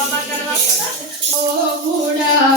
বাবা কার বাবা। ও বুড়া।